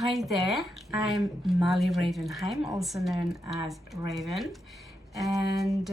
Hi there, I'm Molly Ravenheim, also known as Raven, and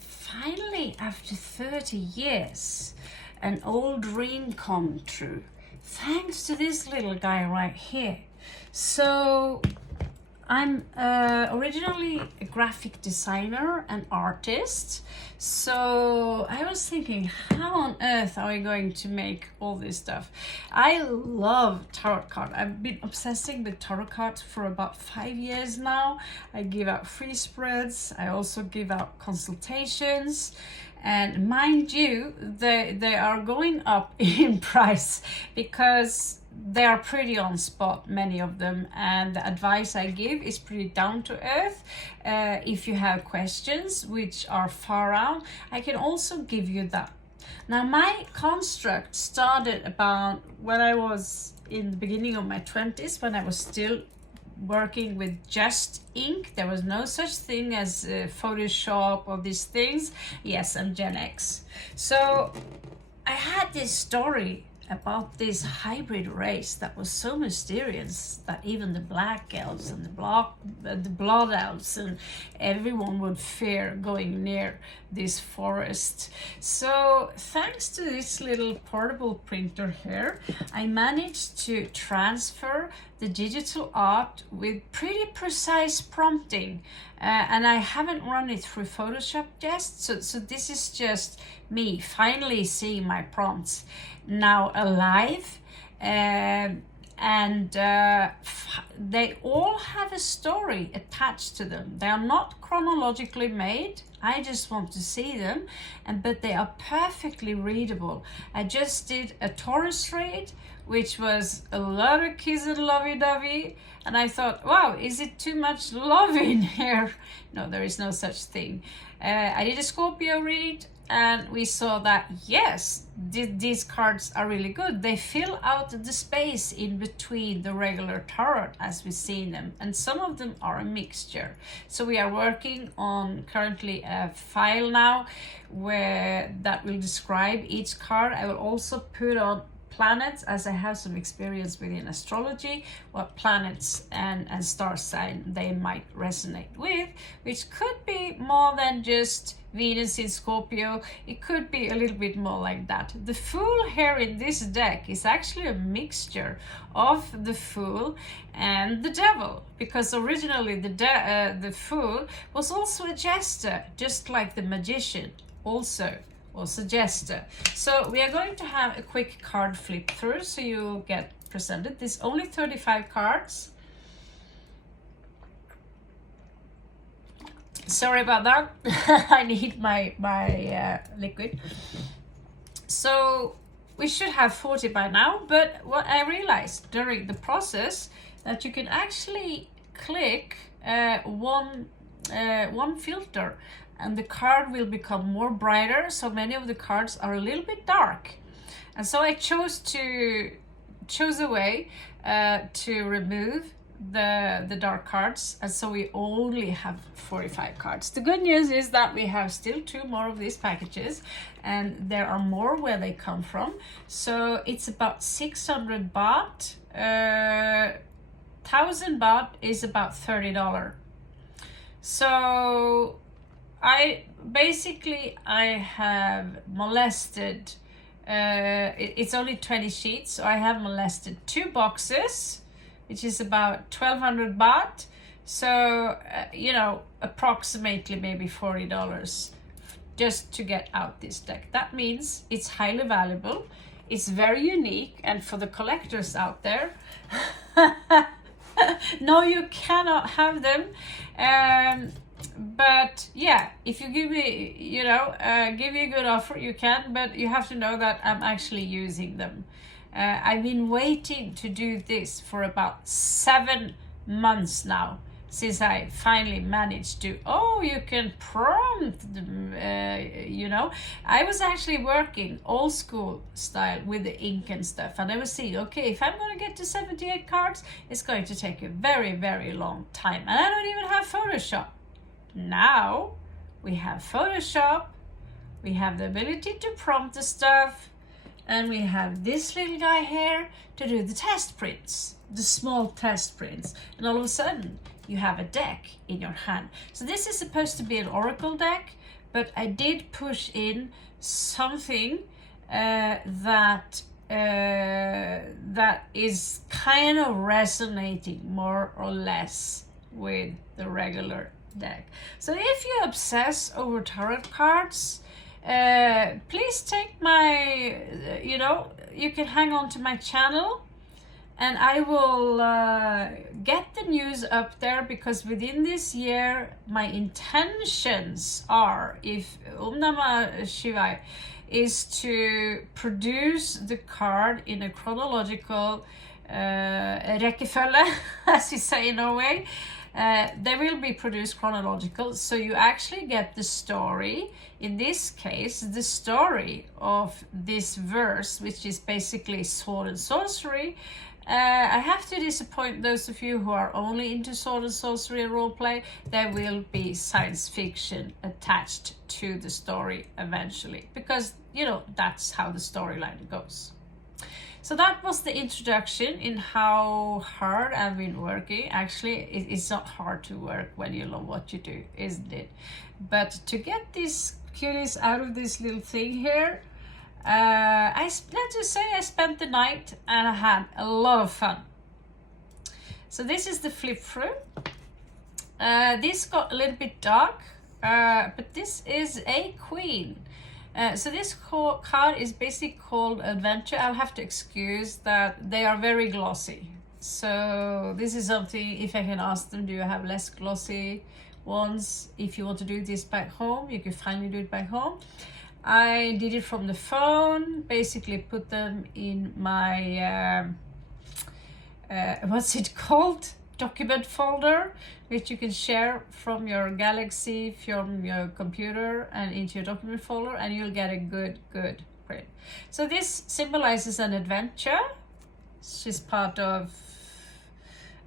finally, after 30 years, an old dream come true, thanks to this little guy right here. So I'm originally a graphic designer and artist, so I was thinking, how on earth are we going to make all this stuff? I love tarot cards. I've been obsessing with tarot cards for about 5 years now. I give out free spreads. I also give out consultations. And mind you, they are going up in price because they are pretty on spot, many of them, and the advice I give is pretty down to earth. If you have questions which are far out, I can also give you that. Now, my construct started about when I was in the beginning of my 20s, when I was still working with just ink. There was no such thing as Photoshop or these things. Yes, I'm Gen X. So I had this story about this hybrid race that was so mysterious that even the black elves and the blood elves and everyone would fear going near this forest. So thanks to this little portable printer here, I managed to transfer the digital art with pretty precise prompting, and I haven't run it through Photoshop yet, so this is just me finally seeing my prompts now alive, and they all have a story attached to them. They are not chronologically made. I just want to see them, but they are perfectly readable. I just did a Taurus read, which was a lot of kiss and lovey-dovey, and I thought, wow, is it too much love in here? No, there is no such thing. I did a Scorpio read, and we saw that, yes, these cards are really good. They fill out the space in between the regular tarot as we see them, and some of them are a mixture. So we are working on currently a file now where that will describe each card. I will also put on planets, as I have some experience within astrology, what planets and star sign they might resonate with, which could be more than just Venus in Scorpio. It could be a little bit more like that. The Fool here in this deck is actually a mixture of the Fool and the Devil, because originally the Fool was also a jester, just like the Magician also was a jester. So we are going to have a quick card flip through, so you'll get presented. There's only 35 cards. Sorry about that. I need my liquid. So we should have 40 by now, but what I realized during the process that you can actually click one filter, and the card will become more brighter. So many of the cards are a little bit dark, and so I chose a way to remove the dark cards, and so we only have 45 cards. The good news is that we have still 2 more of these packages, and there are more where they come from. So it's about 600 baht. 1000 baht is about $30. So I have molested, it's only 20 sheets, so I have molested 2 boxes, which is about 1200 baht. So, approximately maybe $40 just to get out this deck. That means it's highly valuable, it's very unique, and for the collectors out there, no, you cannot have them. But yeah, if you give me, give me a good offer, you can, but you have to know that I'm actually using them. I've been waiting to do this for about 7 months now, since I finally managed to, you can prompt them, I was actually working old school style with the ink and stuff, and I was seeing, okay, if I'm going to get to 78 cards, it's going to take a very, very long time, and I don't even have Photoshop. Now we have Photoshop, we have the ability to prompt the stuff, And we have this little guy here to do the test prints, the small test prints. And all of a sudden, you have a deck in your hand. So this is supposed to be an oracle deck, but I did push in something that is kind of resonating more or less with the regular deck. So if you obsess over tarot cards, please take my, you can hang on to my channel, and I will get the news up there, because within this year my intentions are, if Om Namah Shivaya, is to produce the card in a chronological rekkefølge, as we say in Norway. They will be produced chronological, so you actually get the story, in this case the story of this verse, which is basically sword and sorcery. I have to disappoint those of you who are only into sword and sorcery and roleplay. There will be science fiction attached to the story eventually, because that's how the storyline goes. So that was the introduction in how hard I've been working. Actually, it's not hard to work when you love what you do, isn't it? But to get these cuties out of this little thing here, let's just say I spent the night and I had a lot of fun. So this is the Flipthrew. This got a little bit dark, but this is a queen. So this card is basically called Adventure. I'll have to excuse that they are very glossy. So this is something, if I can ask them, do you have less glossy ones? If you want to do this back home, you can finally do it back home. I did it from the phone, basically put them in my, what's it called? Document folder, which you can share from your Galaxy, from your computer, and into your document folder, and you'll get a good print. So this symbolizes an adventure. She's part of,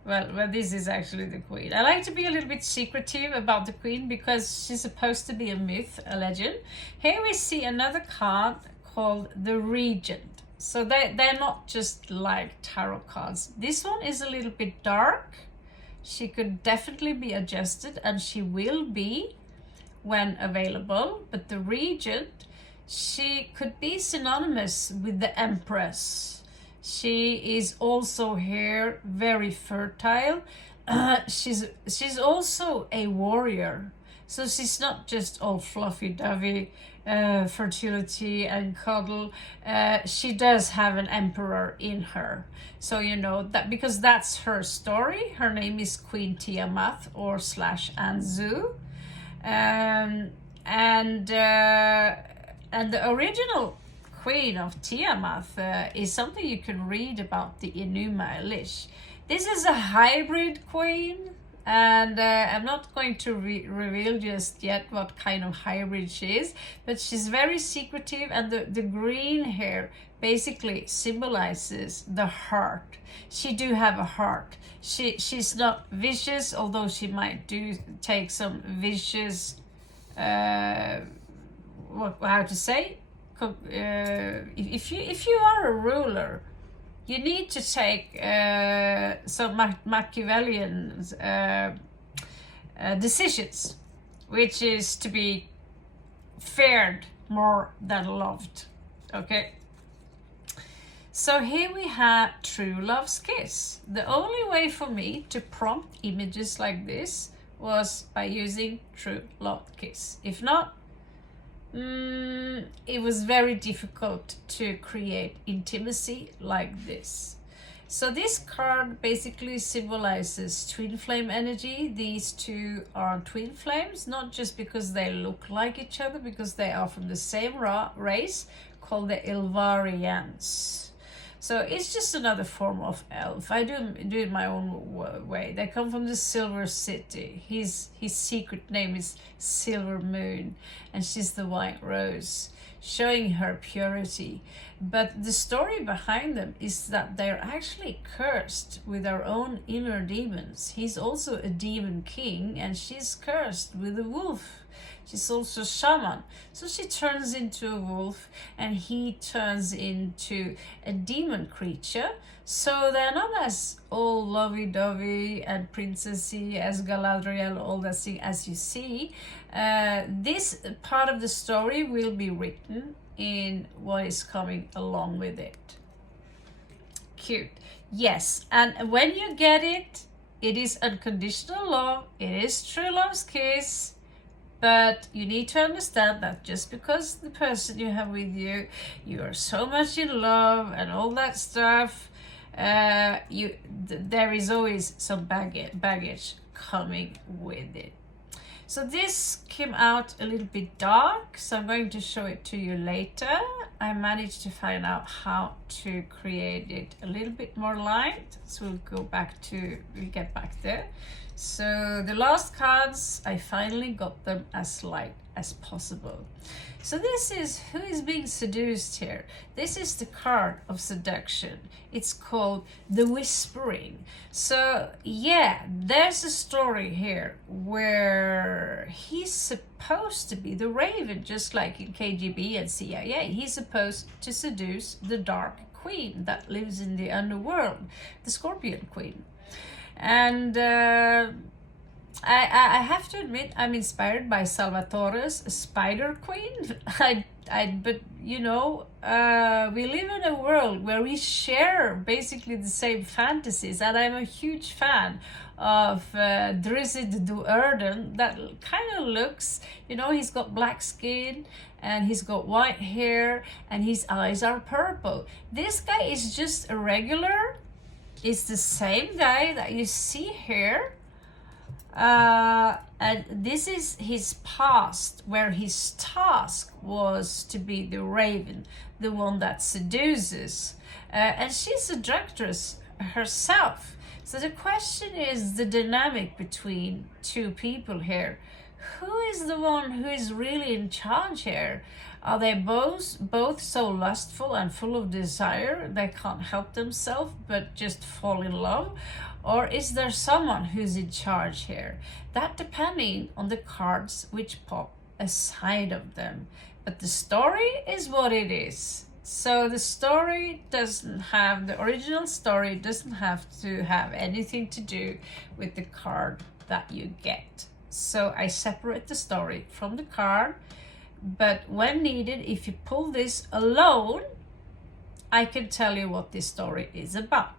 well, this is actually the queen. I like to be a little bit secretive about the queen because she's supposed to be a myth, a legend. Here we see another card called the Regent. So they're not just like tarot cards. This one is a little bit dark. She could definitely be adjusted, and she will be when available. But the Regent, she could be synonymous with the Empress. She is also here very fertile. She's also a warrior. So she's not just all fluffy-dovey, fertility and cuddle. She does have an emperor in her. So that, because that's her story. Her name is Queen Tiamat or /Anzu. And the original Queen of Tiamat is something you can read about the Enuma Elish. This is a hybrid queen. And I'm not going to reveal just yet what kind of hybrid she is, but she's very secretive, and the green hair basically symbolizes the heart. She do have a heart. She's not vicious, although she might take some vicious, how to say, if you are a ruler, you need to take some Machiavellian decisions, which is to be feared more than loved. Okay. So here we have True Love's Kiss. The only way for me to prompt images like this was by using True Love Kiss. If not, it was very difficult to create intimacy like this. So this card basically symbolizes twin flame energy. These two are twin flames, not just because they look like each other, because they are from the same race called the Ilvarians. So it's just another form of elf. I do it my own way. They come from the Silver City. His secret name is Silver Moon, and she's the White Rose. showing her purity. But the story behind them is that they're actually cursed with their own inner demons. He's also a demon king, and she's cursed with a wolf. She's also a shaman. So she turns into a wolf, and he turns into a demon creature. So they're not as all lovey-dovey and princessy as Galadriel, all that thing as you see. This part of the story will be written in what is coming along with it. Cute. Yes, and when you get it, it is unconditional love. It is true love's kiss. But you need to understand that just because the person you have with you, you are so much in love and all that stuff, there is always some baggage coming with it. So this came out a little bit dark, so I'm going to show it to you later. I managed to find out how to create it a little bit more light, so we'll get back there. So the last cards, I finally got them as light as possible. So this is who is being seduced here. This is the card of seduction. It's called the Whispering. So yeah, there's a story here where he's supposed to be the Raven, just like in KGB and CIA. He's supposed to seduce the Dark Queen that lives in the underworld, the Scorpion Queen. And I have to admit, I'm inspired by Salvatore's Spider Queen. But you know, we live in a world where we share basically the same fantasies, and I'm a huge fan of Drizzt Do'Urden. That kind of looks, you know, he's got black skin and he's got white hair and his eyes are purple. This guy is just a regular. It's the same guy that you see here. And this is his past, where his task was to be the Raven, the one that seduces. And she's a seductress herself. So the question is the dynamic between two people here. Who is the one who is really in charge here? Are they both so lustful and full of desire they can't help themselves but just fall in love? Or is there someone who's in charge here? That depending on the cards which pop aside of them. But the story is what it is. So the story the original story doesn't have to have anything to do with the card that you get. So I separate the story from the card. But when needed, if you pull this alone, I can tell you what this story is about.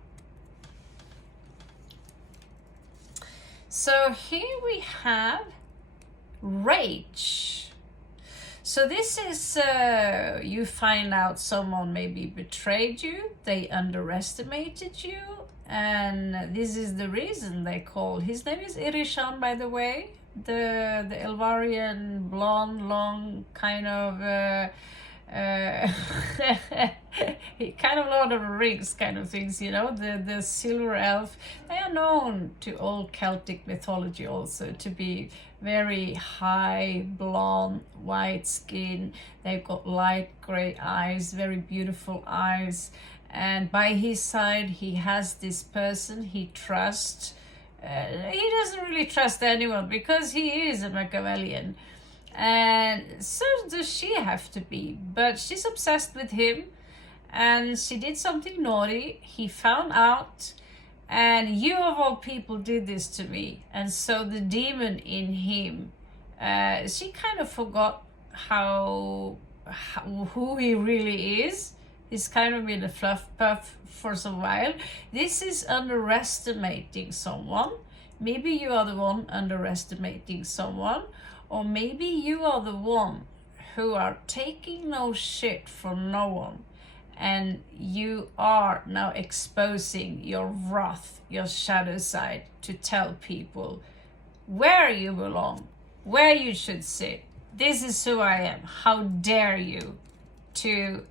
So here we have Rage. So this is, you find out someone maybe betrayed you, they underestimated you, and this is the reason they call, his name is Irishan, by the way, the Elvarian blonde, long kind of, he kind of Lord of the Rings kind of things, you know, the silver elf. They are known to all Celtic mythology also to be very high, blonde, white skin. They've got light gray eyes, very beautiful eyes. And by his side, he has this person he trusts. He doesn't really trust anyone because he is a Machiavellian. And so does she have to be, but she's obsessed with him, and she did something naughty. He found out, and you of all people did this to me. And so the demon in him, she kind of forgot who he really is. He's kind of been a fluff puff for some while. This is underestimating someone. Maybe you are the one underestimating someone. Or maybe you are the one who are taking no shit from no one, and you are now exposing your wrath, your shadow side, to tell people where you belong, where you should sit. This is who I am. How dare you to